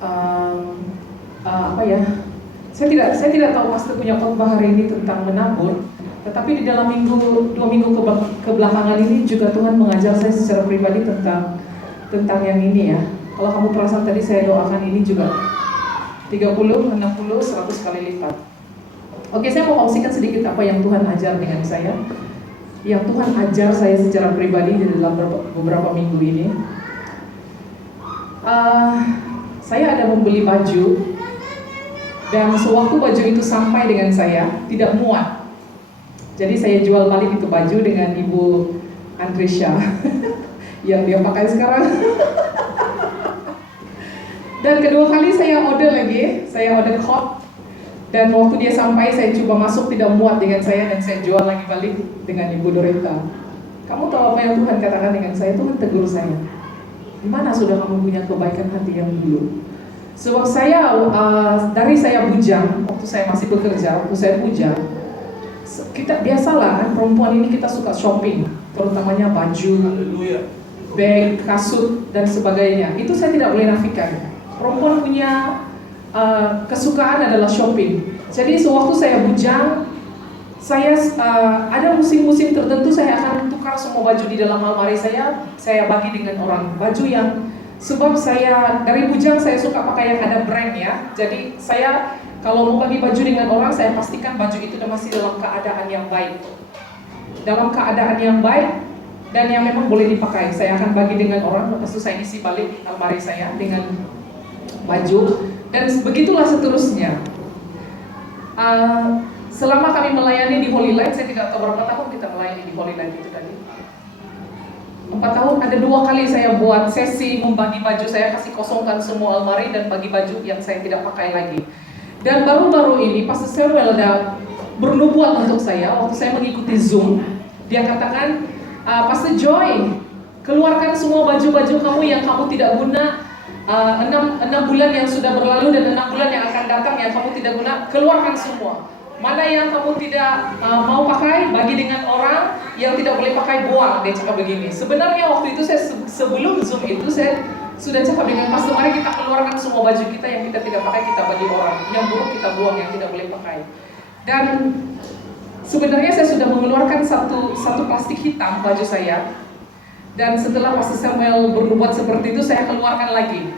um, apa ya? Saya tidak tahu pastor punya khotbah hari ini tentang menabur, tetapi di dalam dua minggu kebelakangan ini juga Tuhan mengajar saya secara pribadi tentang yang ini ya. Kalau kamu perasan tadi saya doakan ini juga 30, 60, 100 kali lipat. Oke, saya mau kongsikan sedikit apa yang Tuhan ajar dengan saya. Yang Tuhan ajar saya secara pribadi di dalam beberapa minggu ini. Saya ada membeli baju, dan sewaktu baju itu sampai dengan saya, tidak muat. Jadi saya jual balik itu baju dengan Ibu Andresha yang dia pakai sekarang. Dan kedua kali saya order coat. Dan waktu dia sampai, saya coba masuk, tidak muat dengan saya, dan saya jual lagi balik dengan Ibu Dorita. Kamu tahu apa yang Tuhan katakan dengan saya? Tuhan tegur saya. Di mana sudah kamu punya kebaikan hati yang dulu? Sebab saya, dari saya bujang, waktu saya masih bekerja, waktu saya bujang, kita biasalah kan, perempuan ini kita suka shopping, terutamanya baju, bag, kasut, dan sebagainya. Itu saya tidak boleh nafikan. Perempuan punya kesukaan adalah shopping. Jadi sewaktu saya bujang, saya ada musim-musim tertentu saya akan tukar semua baju di dalam almari saya bagi dengan orang. Baju yang, sebab saya dari bujang saya suka pakai yang ada brand ya. Jadi saya kalau mau bagi baju dengan orang, saya pastikan baju itu masih dalam keadaan yang baik. Dalam keadaan yang baik dan yang memang boleh dipakai. Saya akan bagi dengan orang, lepas itu saya isi balik almari saya dengan baju. Dan begitulah seterusnya. Selama kami melayani di Holy Light, saya tidak tahu berapa tahun kita melayani di Holy Light itu tadi. 4 tahun, ada 2 kali saya buat sesi membagi baju. Saya kasih kosongkan semua almari dan bagi baju yang saya tidak pakai lagi. Dan baru-baru ini Pastor Samuel ada bernubuat untuk saya waktu saya mengikuti Zoom. Dia katakan, Pastor Joy, keluarkan semua baju-baju kamu yang kamu tidak guna. 6 bulan yang sudah berlalu dan 6 bulan yang akan datang yang kamu tidak guna, keluarkan semua. Mana yang kamu tidak mau pakai, bagi dengan orang. Yang tidak boleh pakai, buang. Dia cakap begini. Sebenarnya waktu itu saya sebelum Zoom itu saya sudah cakap dengan Pastor, mari kita keluarkan semua baju kita yang kita tidak pakai, kita bagi orang. Yang buruk kita buang, yang tidak boleh pakai. Dan sebenarnya saya sudah mengeluarkan satu plastik hitam baju saya. Dan setelah Pastor Samuel berbuat seperti itu, saya keluarkan lagi.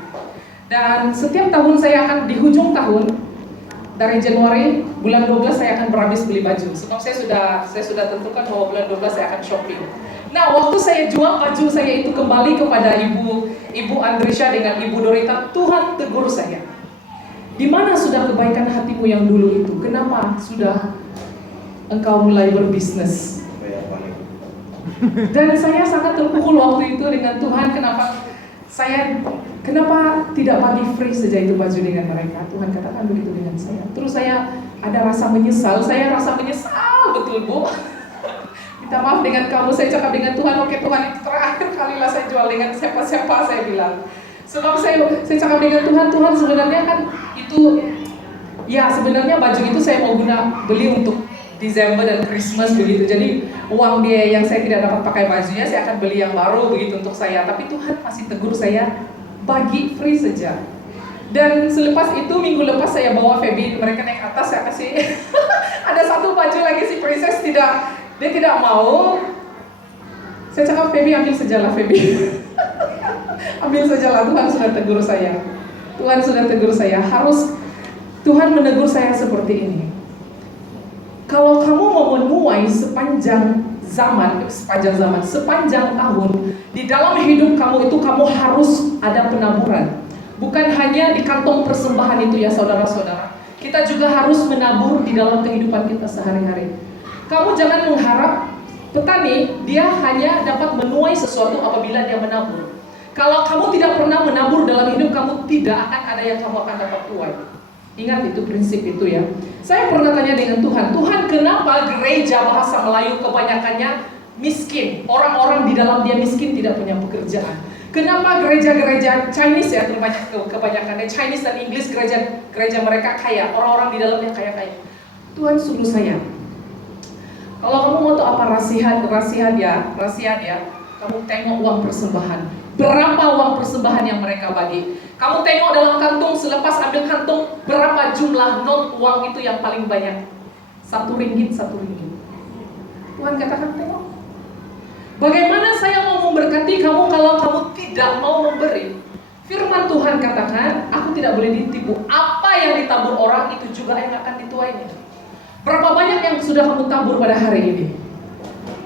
Dan setiap tahun saya akan di hujung tahun, dari Januari, bulan 12 saya akan berhabis beli baju. Sebab saya sudah tentukan bahwa bulan 12 saya akan shopping. Nah, waktu saya jual baju saya itu kembali kepada Ibu Andresha dengan Ibu Dorita, Tuhan tegur saya. Di mana sudah kebaikan hatimu yang dulu itu? Kenapa sudah engkau mulai berbisnis? Dan saya sangat terpukul waktu itu dengan Tuhan. Kenapa tidak bagi free saja itu baju dengan mereka? Tuhan katakan begitu dengan saya. Terus saya ada rasa menyesal. Saya rasa menyesal betul, Bu. Minta maaf dengan kamu. Saya cakap dengan Tuhan, oke Tuhan, itu terakhir kalilah saya jual dengan siapa-siapa, saya bilang. Sebab saya cakap dengan Tuhan sebenarnya kan itu, ya sebenarnya baju itu saya mau beli untuk Desember dan Christmas begitu. Jadi uang dia yang saya tidak dapat pakai bajunya, saya akan beli yang baru begitu untuk saya. Tapi Tuhan masih tegur saya, bagi free saja. Dan selepas itu minggu lepas saya bawa Feby, mereka naik atas, saya kasih ada satu baju lagi si Princess dia tidak mau. Saya cakap, Feby ambil sajalah Feby. Ambil sajalah, Tuhan sudah tegur saya. Tuhan sudah tegur saya, harus Tuhan menegur saya seperti ini. Kalau kamu mau menuai sepanjang tahun, di dalam hidup kamu itu kamu harus ada penaburan. Bukan hanya di kantong persembahan itu ya saudara-saudara. Kita juga harus menabur di dalam kehidupan kita sehari-hari. Kamu jangan mengharap petani dia hanya dapat menuai sesuatu apabila dia menabur. Kalau kamu tidak pernah menabur dalam hidup kamu, tidak akan ada yang kamu akan dapat tuai. Ingat itu prinsip itu ya. Saya pernah tanya dengan Tuhan, kenapa gereja bahasa Melayu kebanyakannya miskin? Orang-orang di dalam dia miskin, tidak punya pekerjaan. Kenapa gereja-gereja Chinese ya, kebanyakannya Chinese dan English, gereja mereka kaya, orang-orang di dalamnya kaya-kaya. Tuhan suruh saya, kalau kamu mau tahu apa rahasiat ya, kamu tengok uang persembahan. berapa uang persembahan yang mereka bagi. Kamu tengok dalam kantung, selepas ambil kantung, berapa jumlah not uang itu yang paling banyak? 1 ringgit, 1 ringgit. Tuhan katakan, tengok, bagaimana saya mau memberkati kamu kalau kamu tidak mau memberi? Firman Tuhan katakan, aku tidak boleh ditipu. Apa yang ditabur orang itu juga yang akan dituainya. Berapa banyak yang sudah kamu tabur pada hari ini?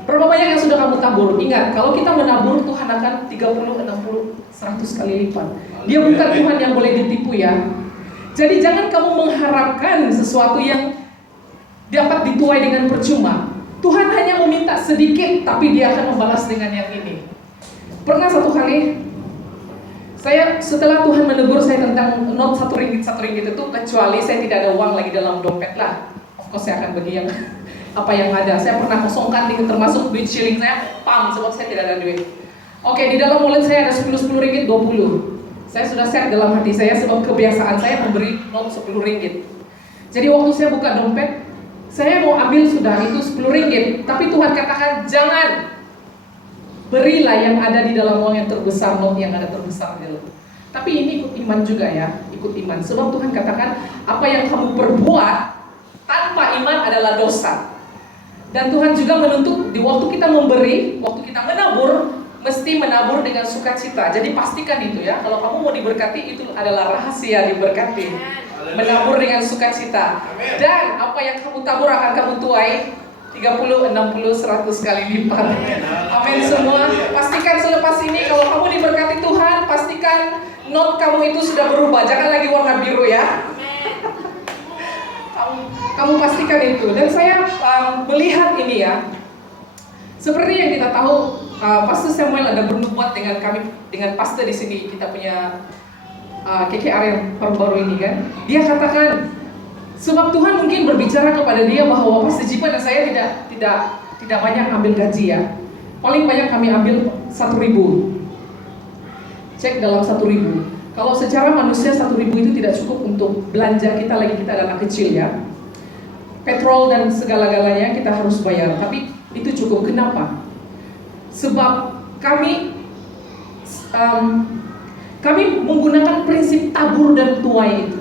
Berapa banyak yang sudah kamu tabur? Ingat, kalau kita menabur, Tuhan akan 30, 60, 100 kali lipat. Dia bukan Tuhan yang boleh ditipu ya. Jadi jangan kamu mengharapkan sesuatu yang dapat dituai dengan percuma. Tuhan hanya meminta sedikit, tapi Dia akan membalas dengan yang ini. Pernah satu kali, setelah Tuhan menegur saya tentang not 1 ringgit itu, kecuali saya tidak ada uang lagi dalam dompet lah. Of course saya akan bagi yang apa yang ada. Saya pernah kosongkan termasuk duit shilling saya, sebab saya tidak ada duit. Oke, di dalam wallet saya ada 10 ringgit, 20. Saya sudah set dalam hati saya sebab kebiasaan saya memberi not 10 ringgit. Jadi waktu saya buka dompet, saya mau ambil sudah itu 10 ringgit, tapi Tuhan katakan jangan. Berilah yang ada di dalam uang yang terbesar, not yang ada terbesar di dalam. Tapi ini ikut iman juga ya, ikut iman. Sebab Tuhan katakan apa yang kamu perbuat tanpa iman adalah dosa. Dan Tuhan juga menuntut di waktu kita memberi, waktu kita menabur, mesti menabur dengan sukacita. Jadi pastikan itu ya, kalau kamu mau diberkati itu adalah rahasia diberkati. Menabur dengan sukacita. Dan apa yang kamu tabur akan kamu tuai 30, 60, 100 kali lipat. Amin semua. Pastikan selepas ini kalau kamu diberkati Tuhan, pastikan not kamu itu sudah berubah. Jangan lagi warna biru ya. Kamu pastikan itu. Dan saya melihat ini ya, seperti yang kita tahu, Pastor Samuel ada bernubuat dengan kami, dengan pastor di sini. Kita punya KKR yang baru-baru ini kan. Dia katakan, sebab Tuhan mungkin berbicara kepada dia bahwa Pastor Jipa dan saya tidak banyak ambil gaji ya. Paling banyak kami ambil 1.000. Cek dalam 1.000. Kalau secara manusia 1.000 itu tidak cukup untuk belanja kita, lagi kita anak kecil ya. Petrol dan segala-galanya kita harus bayar, tapi itu cukup. Kenapa? Sebab kami menggunakan prinsip tabur dan tuai itu.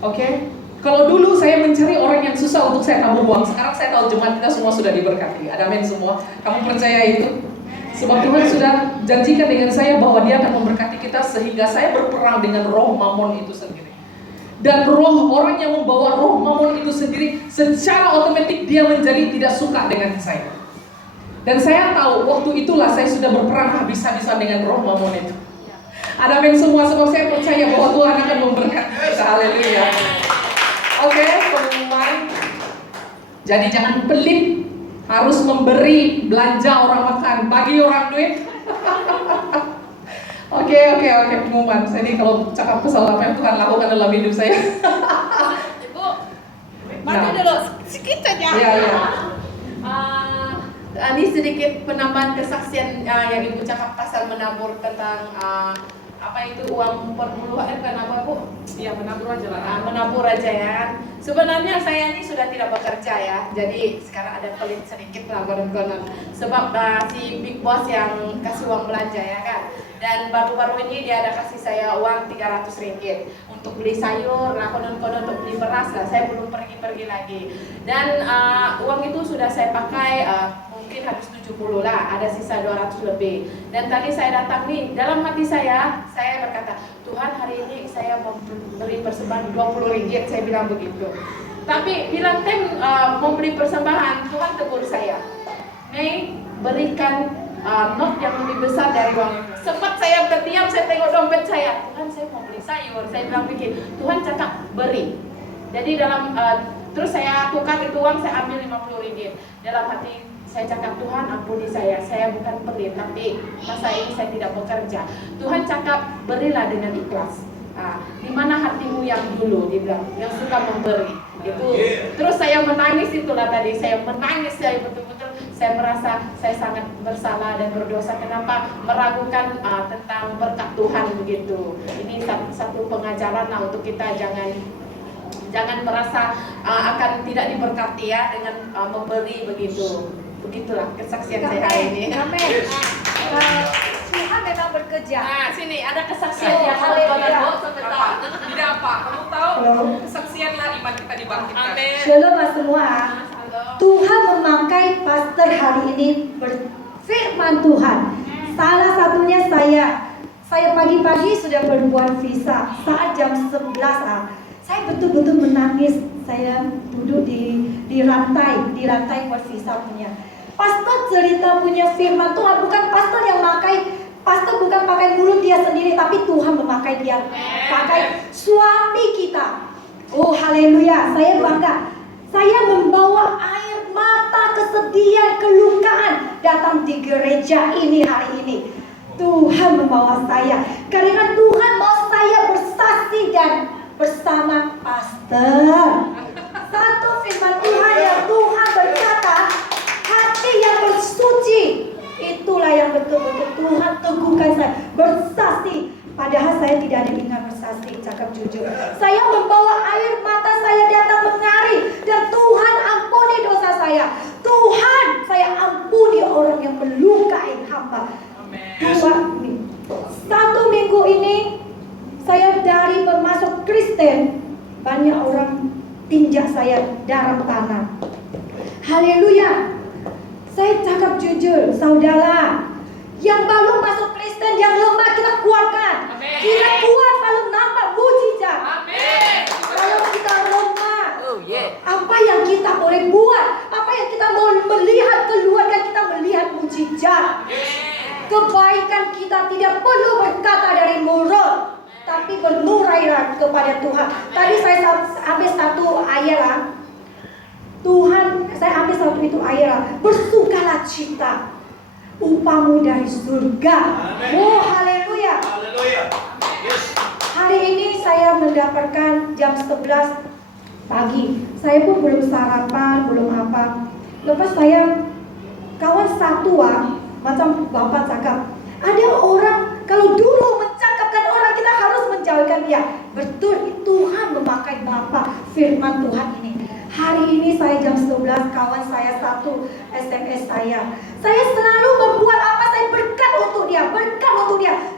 Oke? Kalau dulu saya mencari orang yang susah untuk saya tabur uang, sekarang saya tahu jemaat kita semua sudah diberkati. Ada amin semua. Kamu percaya itu? Sebab Tuhan sudah janjikan dengan saya bahwa Dia akan memberkati kita sehingga saya berperang dengan roh mamon itu sendiri. Dan roh orang yang membawa roh mamon itu sendiri, secara otomatis dia menjadi tidak suka dengan saya. Dan saya tahu waktu itulah saya sudah berperang habis-habisan dengan roh mamon itu. Ada amin semua, sebab saya percaya bahwa Tuhan akan memberkati kita. Haleluya. Oke, teman-teman. Jadi jangan pelit, harus memberi, belanja orang makan, bagi orang duit. Oke, pengumuman. Saya ini kalau cakap kesal apa yang Tuhan lakukan dalam hidup saya. Ibu, maju dulu sedikit saja. Iya. Ini sedikit penambahan kesaksian yang Ibu cakap pasal menabur tentang apa itu uang perpuluhan, kenapa Bu? Iya, menabur aja lah. Menabur aja ya. Sebenarnya saya ini sudah tidak bekerja ya, jadi sekarang ada pelit sedikit lah konon-konon. Sebab si Big Boss yang kasih uang belanja ya kan. Dan baru-baru ini dia ada kasih saya uang 300 ringgit untuk beli sayur, nah konon-konon untuk beli beras lah. Saya belum pergi-pergi lagi. Dan uang itu sudah saya pakai mungkin habis 70 lah, ada sisa 200 lebih. Dan tadi saya datang nih, dalam hati saya berkata, Tuhan hari ini saya mau beri persembahan 20 ringgit, saya bilang begitu. Tapi bilang mau beli persembahan, Tuhan tegur saya, Mei berikan not yang lebih besar dari uang itu. Sempat saya terdiam, saya tengok dompet saya, Tuhan saya mau beli sayur, saya bilang begini, Tuhan cakap beri. Jadi terus saya tukar itu uang, saya ambil 50 ringgit. Dalam hati saya cakap, Tuhan ampuni saya bukan pelit, tapi masa ini saya tidak bekerja. Tuhan cakap berilah dengan ikhlas. Di mana hatimu yang dulu, dia bilang, yang suka memberi. Itu terus saya menangis, itulah tadi saya menangis, saya betul-betul saya merasa saya sangat bersalah dan berdosa. Kenapa meragukan tentang berkat Tuhan begitu. Ini satu pengajaran lah untuk kita, jangan merasa akan tidak diberkati ya dengan memberi begitu. Begitulah kesaksian saya hari ini. Amin. Tuhan memang bekerja. Nah, Sini ada kesaksian ya, yang haleluya. Tidak apa, kamu tahu kesaksianlah iman kita dibangkitkan. Amin. Shalom semua. Halo. Tuhan memakai pastor hari ini berfirman Tuhan. Salah satunya saya pagi-pagi sudah berbuat visa saat jam 11. Saya betul-betul menangis. Saya duduk di rantai buat visa punya. Pastor cerita punya firman Tuhan, bukan pastor yang pastor bukan pakai mulut dia sendiri, tapi Tuhan memakai dia, pakai suami kita. Oh haleluya, saya bangga. Saya membawa air mata, kesedihan, kelukaan datang di gereja ini hari ini. Tuhan membawa saya karena Tuhan mau saya bersaksi dan bersama pastor. Satu firman Tuhan yang Tuhan berkata, hati yang bersuci itulah yang betul-betul Tuhan teguhkan saya bersaksi. Padahal saya tidak ada ingat bersaksi, cakap jujur. Saya membawa air mata saya datang mengari dan Tuhan ampuni dosa saya. Tuhan, saya ampuni orang yang melukai hamba. Satu minggu ini saya dari bermasuk Kristen, banyak orang tinjak saya dalam tanah. Haleluya. Saya cakap jujur, saudara, yang baru masuk Kristen, yang lemah kita kuatkan. Amen. Kita kuat kalau nampak mujizat. Amin. Kalau kita lemah, apa yang kita boleh buat? Apa yang kita mau melihat keluarga kita melihat mujizat? Kebaikan kita tidak perlu berkata dari mulut, tapi bernurailah kepada Tuhan. Tadi saya ambil satu ayat lah. Tuhan, saya ambil satu itu ayat lah. Bersukalah cita, upamu dari surga. Oh haleluya. Hari ini saya mendapatkan jam 11 pagi. Saya pun belum sarapan, belum apa. Lepas saya kawan satu macam Bapak cakap, ada orang kalau dulu mencakapkan orang kita harus menjauhkan dia. Betul, Tuhan memakai Bapak firman Tuhan ini. Hari ini saya jam 11 kawan saya satu SMS saya. Saya selalu membuat apa, saya berkat untuk dia.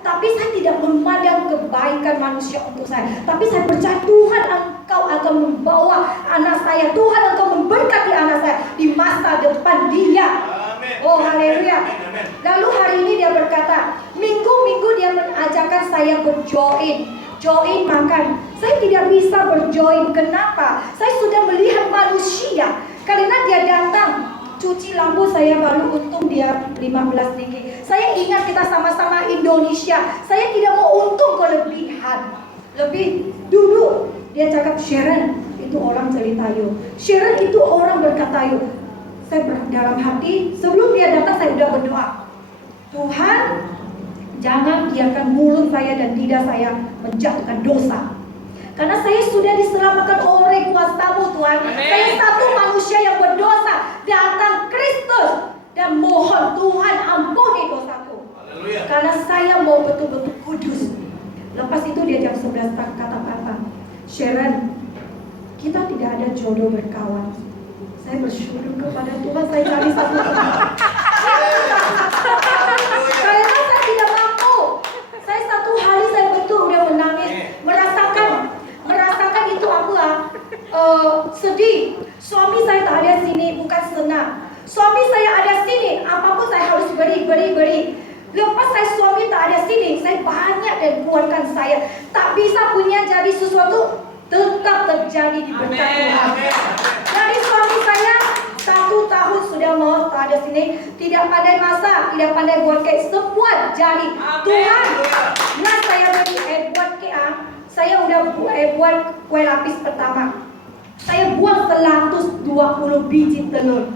Tapi saya tidak memandang kebaikan manusia untuk saya. Tapi saya percaya Tuhan engkau akan membawa anak saya. Tuhan engkau memberkati anak saya di masa depan dia. Oh haleluya. Lalu hari ini dia berkata, minggu-minggu dia mengajarkan saya join makan. Saya tidak bisa berjoin. Kenapa? Saya sudah melihat manusia. Karena dia datang cuci lampu, saya baru untung dia 15 ringgit. Saya ingat kita sama-sama Indonesia. Saya tidak mau untung kelebihan. Lebih dulu dia cakap, Sharon itu orang cerita yuk. Sharon itu orang berkata yuk. Saya dalam hati, sebelum dia datang saya sudah berdoa. Tuhan, jangan biarkan mulut saya dan lidah saya menjatuhkan dosa. Karena saya sudah diselamatkan oleh kuasa-Mu Tuhan. Amen. Saya satu manusia yang berdosa. Datang Kristus dan mohon Tuhan ampuni dosaku. Haleluya. Karena saya mau betul-betul kudus. Lepas itu dia jam 11 kata apa? Sharon, kita tidak ada jodoh berkawan. Saya bersyukur kepada Tuhan, saya cari satu orang. Karena saya tidak mampu. Saya satu hari saya betul udah menangis, merasakan itu apa? Sedih. Suami saya tak ada sini, bukan senang. Suami saya ada sini, apapun saya harus beri. Lepas saya suami tak ada sini, saya banyak dan kuatkan saya. Tak bisa punya jadi sesuatu, tetap terjadi di berkat Tuhan. Dari suami saya 1 tahun sudah mau tak ada sini, tidak pandai masak, tidak pandai buat kek, semua jadi. Tuhan, nah saya beri buat kek, saya udah buat kue lapis pertama. Saya buang 120 biji telur.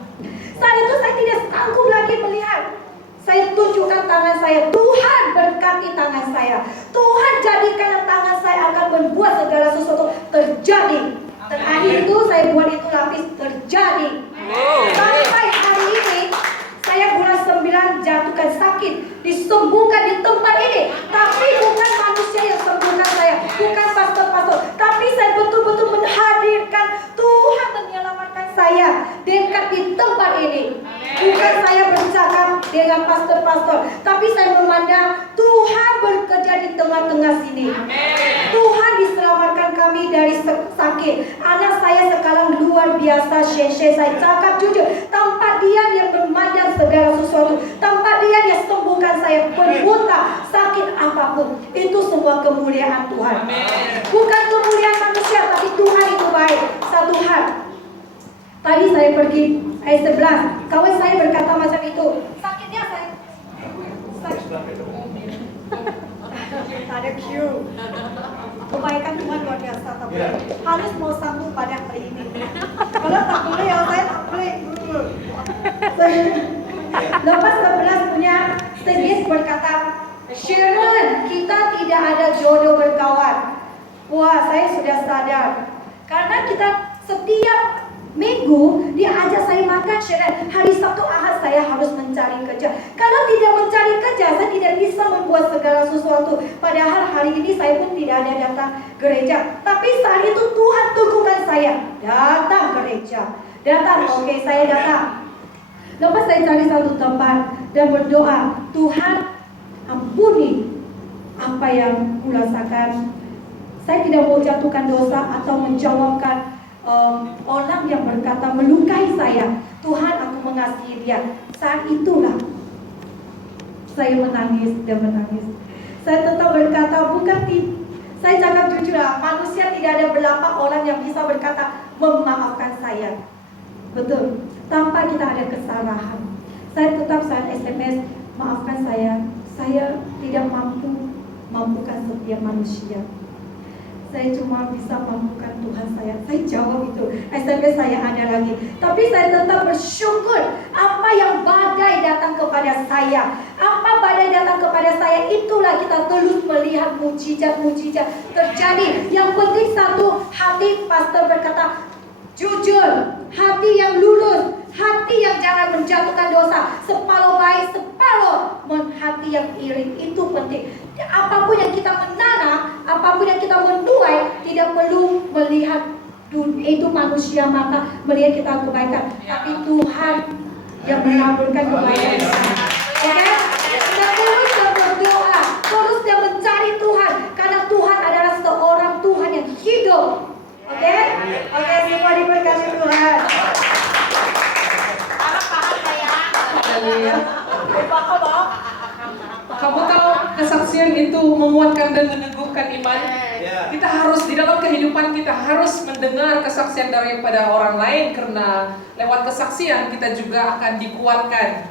Saat itu saya tidak sanggup lagi melihat. Saya tunjukkan tangan saya. Tuhan berkati tangan saya. Tuhan jadikan tangan saya akan membuat segala sesuatu terjadi. Terakhir itu saya buat itu lapis terjadi. Sampai hari ini saya bulan 9 jatuhkan sakit, disembuhkan di tempat ini. Tapi bukan manusia yang sembuhkan saya, bukan pastor-pastor, tapi saya betul-betul menghadirkan Tuhan menyelamatkan saya dekat di tempat ini. Bukan saya bercakap dengan pastor-pastor, tapi saya memandang Tuhan bekerja di tengah-tengah sini. Tuhan diselamatkan kami dari sakit. Anak saya sekarang luar biasa, Sheshe. Saya cakap jujur, tanpa dia memandang segala sesuatu, tanpa dia sembuhkan saya berbuta sakit apapun. Itu semua kemuliaan Tuhan. Bukan kemuliaan manusia, tapi Tuhan itu baik. Satu hal, tadi saya pergi ayat 11, kawan saya berkata macam itu, sakitnya saya ada cue. Kebaikan Tuhan luar biasa, tapi harus mau sambung pada hari ini. Kalau tak boleh, ya saya tak boleh. Lepas 11 punya Stevie berkata, Sharon, kita tidak ada jodoh berkawan. Wah, saya sudah sadar. Karena kita setiap minggu dia ajak saya makan, Sharon. Hari Sabtu Ahad saya harus mencari kerja. Kalau tidak mencari kerja, saya tidak bisa membuat segala sesuatu. Padahal hari ini saya pun tidak ada datang gereja. Tapi saat itu Tuhan teguhkan saya, datang gereja. Datang, oke, saya datang. Lepas saya cari satu tempat dan berdoa, Tuhan ampuni apa yang kurasakan. Saya tidak mau jatuhkan dosa atau menjawabkan orang yang berkata melukai saya. Tuhan, aku mengasihi dia. Saat itulah saya menangis dan menangis. Saya tetap berkata, saya cakap jujur lah, manusia tidak ada berapa orang yang bisa berkata memaafkan saya. Betul, tanpa kita ada kesalahan. Saya tetap saat SMS, maafkan saya tidak mampukan setiap manusia. Saya cuma bisa mampukan Tuhan saya. Saya jawab itu. SMS saya ada lagi. Tapi saya tetap bersyukur. Apa yang badai datang kepada saya, apa badai datang kepada saya, itulah kita terus melihat mujizat-mujizat terjadi. Yang penting satu, hati pastor berkata jujur, hati yang lurus, hati yang jangan menjatuhkan dosa. Separuh baik, separuh hati yang iri. Itu penting. Apapun yang kita menanam, apapun yang kita menuai, tidak perlu melihat itu manusia mata melihat kita kebaikan, tapi Tuhan yang mengaburkan kebaikan. Oke? Kita terus berdoa, terus dan mencari Tuhan, karena Tuhan adalah seorang Tuhan yang hidup. Oke? Oke, semua diberkati Tuhan. Kamu tahu kesaksian itu menguatkan dan meneguhkan iman. Kita harus di dalam kehidupan kita harus mendengar kesaksian daripada orang lain, karena lewat kesaksian kita juga akan dikuatkan.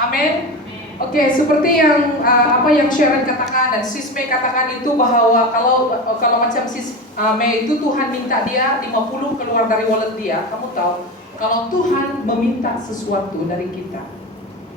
Amin. Oke, seperti yang apa yang Sharon katakan dan Sis May katakan itu, bahwa kalau macam Sis May itu Tuhan minta dia 50 keluar dari wallet dia. Kamu tahu, kalau Tuhan meminta sesuatu dari kita,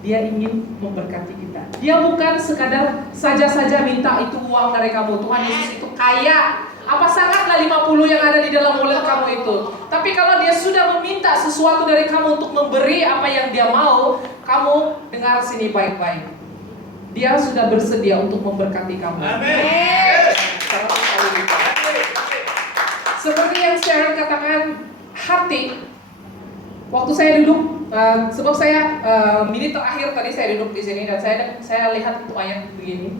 Dia ingin memberkati kita. Dia bukan sekadar saja minta itu uang dari kamu. Tuhan Yesus itu kaya. Apa sangatlah 50 yang ada di dalam wallet kamu itu. Tapi kalau dia sudah meminta sesuatu dari kamu untuk memberi apa yang dia mau, kamu dengar sini baik-baik. Dia sudah bersedia untuk memberkati kamu. Amin. Seperti yang Sharon katakan, hati. Waktu saya duduk, sebab saya menit terakhir tadi saya duduk di sini dan saya lihat itu ayat begini.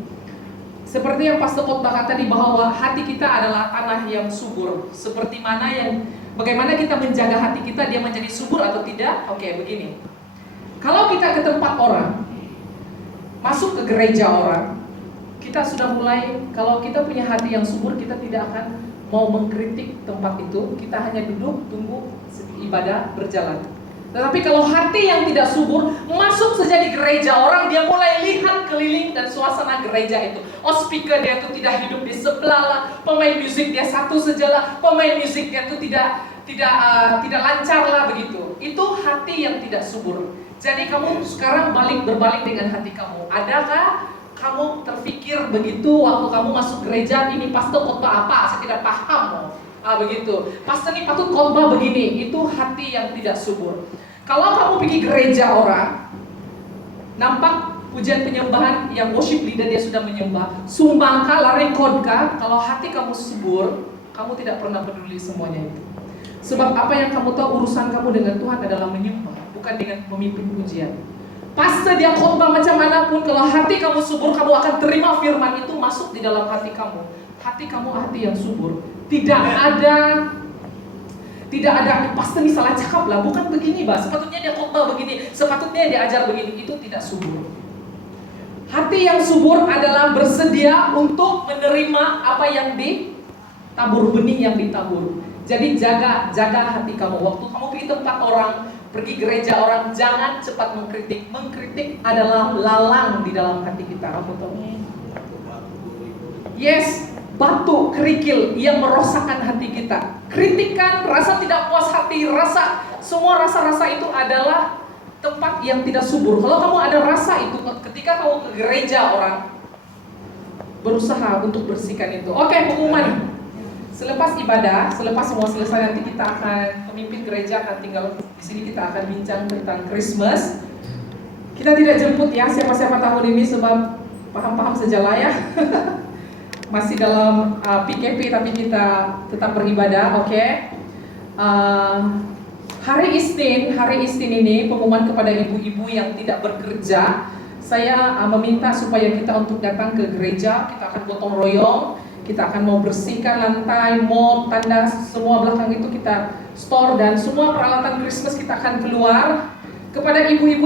Seperti yang Pastor khotbah tadi, bahwa hati kita adalah tanah yang subur. Seperti bagaimana kita menjaga hati kita, dia menjadi subur atau tidak? Oke, begini. Kalau kita ke tempat orang, masuk ke gereja orang, kita sudah mulai, kalau kita punya hati yang subur, kita tidak akan mau mengkritik tempat itu. Kita hanya duduk, tunggu ibadah berjalan. Tetapi kalau hati yang tidak subur, masuk saja di gereja orang, dia mulai lihat keliling dan suasana gereja itu. Oh, speaker dia itu tidak hidup di sebelah lah, pemain musik dia satu sajalah, pemain musik dia itu tidak lancar lah begitu. Itu hati yang tidak subur. Jadi kamu sekarang berbalik dengan hati kamu. Adakah kamu terpikir begitu waktu kamu masuk gereja, ini pastor khotbah apa? Saya tidak paham. Begitu. Pastor ini patut khotbah begini. Itu hati yang tidak subur. Kalau kamu pergi gereja orang, nampak pujian penyembahan yang worship leader dia sudah menyembah, sumbangkah, lari kodkah? Kalau hati kamu subur, kamu tidak pernah peduli semuanya itu. Sebab apa yang kamu tahu, urusan kamu dengan Tuhan adalah menyembah, bukan dengan memimpin pujian. Pastor dia khotbah macam manapun, kalau hati kamu subur, kamu akan terima firman itu masuk di dalam hati kamu. Hati kamu hati yang subur. Tidak ada pastor ini salah cakap lah, bukan begini bah, sepatutnya dia khotbah begini, sepatutnya dia ajar begini, itu tidak subur. Hati yang subur adalah bersedia untuk menerima apa yang ditabur, benih yang ditabur. Jadi jaga hati kamu. Waktu kamu pergi tempat orang, pergi gereja orang, jangan cepat mengkritik. Mengkritik adalah lalang di dalam hati kita. Kamu tahu? Yes, batu kerikil yang merosakkan hati kita. Kritikan, rasa tidak puas hati, semua rasa-rasa itu adalah tempat yang tidak subur. Kalau kamu ada rasa itu, ketika kamu ke gereja orang, berusaha untuk bersihkan itu. Oke, pengumuman. Selepas ibadah, selepas semua selesai, nanti kita akan, pemimpin gereja akan tinggal di sini, kita akan bincang tentang Christmas. Kita tidak jemput ya siapa-siapa tahun ini sebab paham-paham sajalah ya. Masih dalam PKP tapi kita tetap beribadah, oke? Hari Isnin ini pengumuman kepada ibu-ibu yang tidak bekerja. Saya meminta supaya kita untuk datang ke gereja, kita akan gotong royong. Kita akan mau bersihkan lantai, mop, tandas, semua belakang itu kita store, dan semua peralatan Christmas kita akan keluar. Kepada ibu-ibu